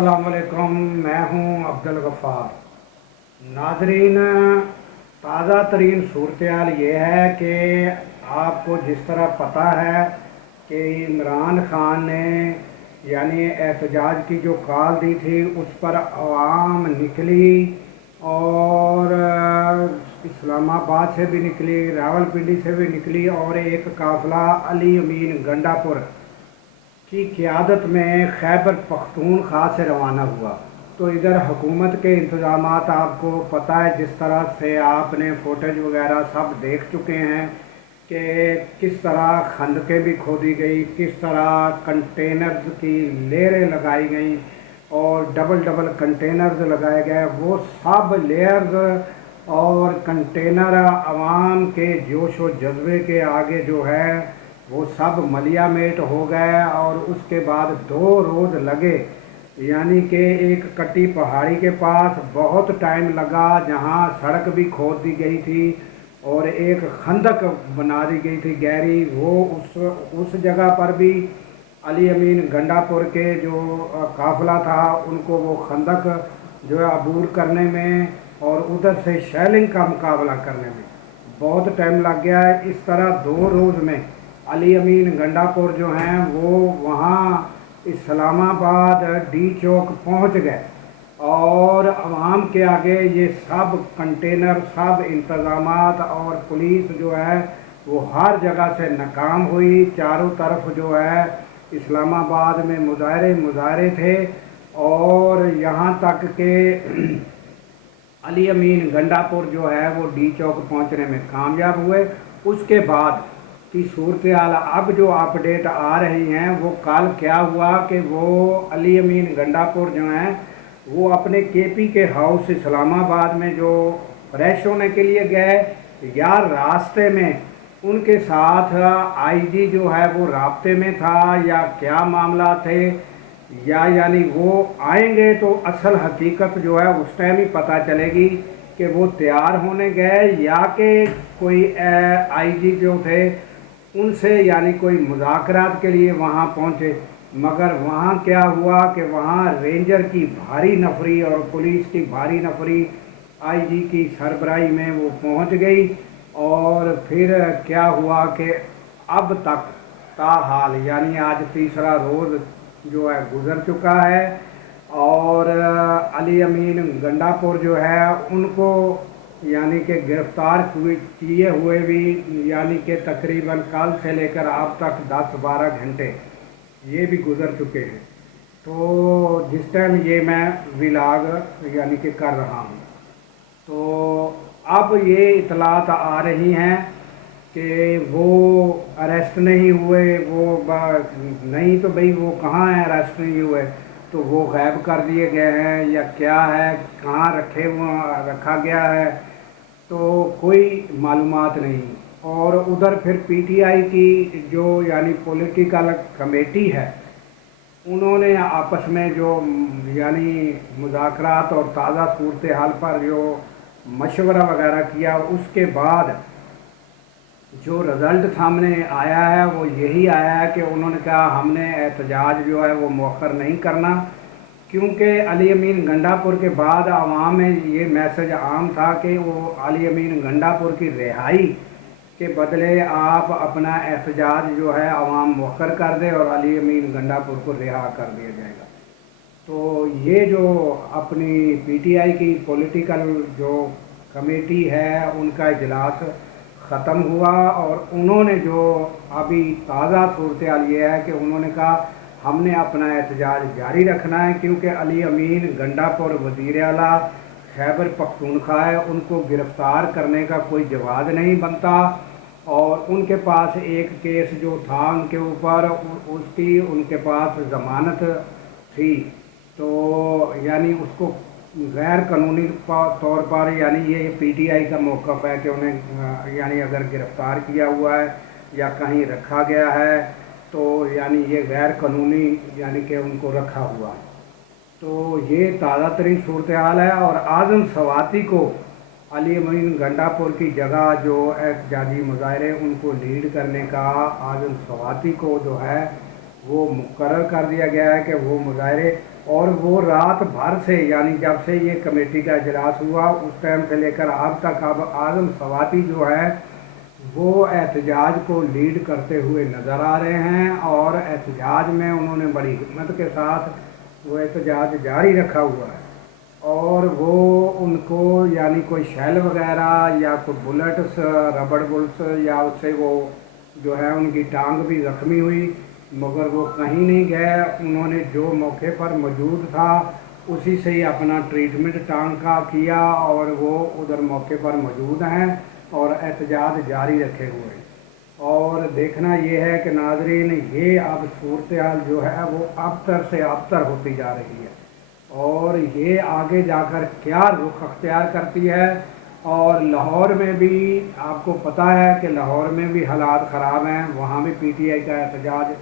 अस्सलाम वालेकुम। मैं हूं अब्दुल गफ़ार। नाजरीन, ताज़ा तरीन सूरत हाल ये है कि आपको जिस तरह पता है कि इमरान ख़ान ने यानी एहतजाज की जो कॉल दी थी उस पर आवाम निकली और इस्लामाबाद से भी निकली, रावलपिंडी से भी निकली और एक काफ़िला अली अमीन गंडापुर की क़ियादत में खैबर पख्तूनख्वा से रवाना हुआ। तो इधर हुकूमत के इंतज़ामात आपको पता है, जिस तरह से आपने फुटेज वगैरह सब देख चुके हैं कि किस तरह खंदकें भी खोदी गई, किस तरह कंटेनर्स की लेयरें लगाई गई और डबल डबल कंटेनर्स लगाए गए। वो सब लेयर्स और कंटेनर आवाम के जोश व जज्बे के आगे जो है वो सब मलिया मेट हो गए। और उसके बाद 2 रोज़ लगे, यानी कि एक कटी पहाड़ी के पास बहुत टाइम लगा जहां सड़क भी खोद दी गई थी और एक खंदक बना दी गई थी गहरी। वो उस जगह पर भी अली अमीन गंडापुर के जो काफ़िला था उनको वो खंदक जो है अबूर करने में और उधर से शेलिंग का मुकाबला करने में बहुत टाइम लग गया है। इस तरह 2 रोज़ में अली अमीन गंडापुर जो हैं वो वहाँ इस्लामाबाद डी चौक पहुँच गए और आवाम के आगे ये सब कंटेनर, सब इंतज़ामात और पुलिस जो है वो हर जगह से नाकाम हुई। चारों तरफ जो है इस्लामाबाद में मुजाहरे थे और यहाँ तक के अली अमीन गंडापुर जो है वो डी चौक पहुँचने में कामयाब हुए। उसके बाद की सूरत हाल अब जो अपडेट आ रही हैं वो कल क्या हुआ कि वो अली अमीन गंडापुर जो हैं वो अपने केपी के हाउस इस्लामाबाद में जो फ्रेश होने के लिए गए या रास्ते में उनके साथ आईजी जो है वो राब्ते में था या क्या मामला थे, या यानी वो आएंगे तो असल हकीकत जो है उस टाइम ही पता चलेगी कि वो तैयार होने गए या कि कोई आईजी जो थे उनसे यानी कोई मुज़ाकरात के लिए वहाँ पहुँचे। मगर वहाँ क्या हुआ कि वहाँ रेंजर की भारी नफरी और पुलिस की भारी नफरी आईजी की सरबराही में वो पहुँच गई। और फिर क्या हुआ कि अब तक ताहाल यानी आज तीसरा रोज़ जो है गुज़र चुका है और अली अमीन गंडापुर जो है उनको यानी कि गिरफ़्तार किए हुए भी यानी कि तकरीबन कल से लेकर अब तक 10-12 घंटे ये भी गुज़र चुके हैं। तो जिस टाइम ये मैं व्लॉग यानी कि कर रहा हूँ तो अब ये इतलात आ रही हैं कि वो अरेस्ट नहीं हुए, वो नहीं तो भाई वो कहाँ हैं, अरेस्ट नहीं हुए तो वो गायब कर दिए गए हैं या क्या है, कहाँ रखा गया है तो कोई मालूमात नहीं। और उधर फिर पीटीआई की जो यानी पॉलिटिकल कमेटी है उन्होंने आपस में जो यानी मुज़ाकरात और ताज़ा सूरत हाल पर जो मशवरा वगैरह किया उसके बाद जो रिज़ल्ट सामने आया है वो यही आया है कि उन्होंने कहा हमने एहतजाज जो है वो मौखर नहीं करना, क्योंकि अली अमीन गंडापुर के बाद आवाम में ये मैसेज आम था कि वो अली अमीन गंडापुर की रिहाई के बदले आप अपना एहतजाज जो है आवाम मौखर कर दे और अली अमीन गंडापुर को रिहा कर दिया जाएगा। तो ये जो अपनी पीटीआई की पॉलिटिकल जो कमेटी है उनका इजलास ख़त्म हुआ और उन्होंने जो अभी ताज़ा सूरत हाल ये है कि उन्होंने कहा हमने अपना एहतजाज जारी रखना है, क्योंकि अली अमीन गंडापुर वज़ीर आला खैबर पख्तूनख्वा है, उनको गिरफ़्तार करने का कोई जवाज़ नहीं बनता और उनके पास एक केस जो था उनके ऊपर उसकी उनके पास ज़मानत थी। तो यानी उसको गैर कानूनी तौर पर यानी ये पीटीआई का मौक़िफ़ है कि उन्हें यानी अगर गिरफ़्तार किया हुआ है या कहीं रखा गया है तो यानी ये गैर कानूनी यानी कि उनको रखा हुआ है। तो ये ताज़ा तरीन सूरत हाल है और आज़म सवाती को अली अमीन गंडापुर की जगह जो एहतजाजी मुजाहरे उनको लीड करने का आज़म सवाती को जो है वो मुकर्रर कर दिया गया है कि वो मुजाहरे اور وہ رات بھر سے یعنی جب سے یہ کمیٹی کا اجلاس ہوا اس ٹائم سے لے کر اب تک اب اعظم سواتی جو ہے وہ احتجاج کو لیڈ کرتے ہوئے نظر آ رہے ہیں، اور احتجاج میں انہوں نے بڑی ہمت کے ساتھ وہ احتجاج جاری رکھا ہوا ہے، اور وہ ان کو یعنی کوئی شیل وغیرہ یا کوئی بلٹس ربڑ بلٹس یا اس سے وہ جو ہے ان کی ٹانگ بھی زخمی ہوئی، مگر وہ کہیں نہیں گئے، انہوں نے جو موقع پر موجود تھا اسی سے ہی اپنا ٹریٹمنٹ ٹانگ کا کیا، اور وہ ادھر موقع پر موجود ہیں اور احتجاج جاری رکھے ہوئے ہیں۔ اور دیکھنا یہ ہے کہ ناظرین یہ اب صورتحال جو ہے وہ ابتر سے ابتر ہوتی جا رہی ہے، اور یہ آگے جا کر کیا رخ اختیار کرتی ہے۔ اور لاہور میں بھی آپ کو پتہ ہے کہ لاہور میں بھی حالات خراب ہیں، وہاں بھی پی ٹی آئی کا احتجاج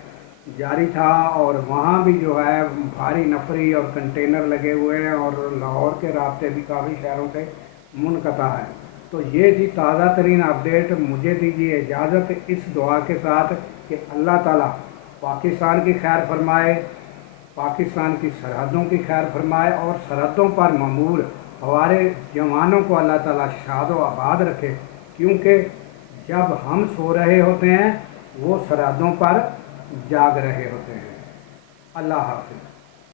جاری تھا، اور وہاں بھی جو ہے بھاری نفری اور کنٹینر لگے ہوئے ہیں، اور لاہور کے رابطے بھی کافی شہروں سے منقطع ہے۔ تو یہ تھی تازہ ترین اپڈیٹ، مجھے دیجیے اجازت اس دعا کے ساتھ کہ اللہ تعالیٰ پاکستان کی خیر فرمائے، پاکستان کی سرحدوں کی خیر فرمائے، اور سرحدوں پر معمور ہمارے جوانوں کو اللہ تعالیٰ شاد و آباد رکھے، کیونکہ جب ہم سو رہے ہوتے ہیں وہ سرحدوں پر جاگ رہے ہوتے ہیں۔ اللہ حافظ۔